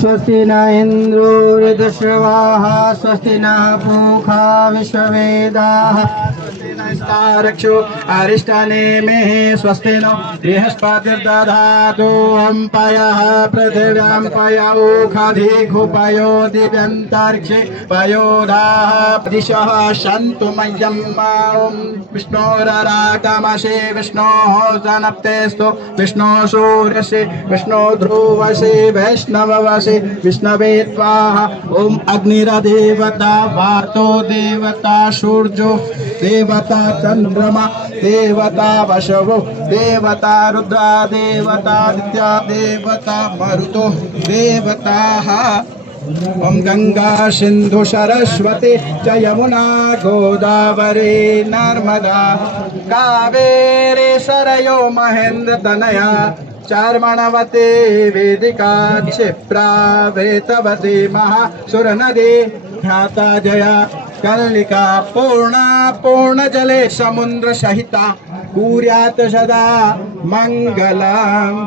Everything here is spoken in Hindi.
स्वस्ति न इन्द्रो वृद्धश्रवाः स्वस्ति न पूषा विश्ववेदाः रक्षो अरिष्टनेमिः स्वस्ति नो बृहस्पतिर्दधातु पयः पृथिव्यां पयो खधिघुपयो दिव्यन्तरिक्षे पयोधाः दिशः सन्तु मह्यं ॐ विष्णोररागमसे विष्णोः सनप्तेस्तु विष्णो सूर्यसे विष्णो ध्रुवसे वैष्णवसे विष्णवे त्वाः ॐ अग्निरदेवता वातो देवता सूर्यो देवता चंद्रमा देवता वशवो देवता रुद्रा देवता दित्या देवता मरुतो देवताः ओम गंगा सिंधु सरस्वती च यमुना गोदावरी नर्मदा कावेरी सरयो महेंद्र तनया चार्मणवती वेदिका क्षिप्रा वेतवती महासुर नदी ख्याता जया कलिका पूर्णा पूर्ण जले समुद्र सहिता कुर्यात् सदा मंगलम्।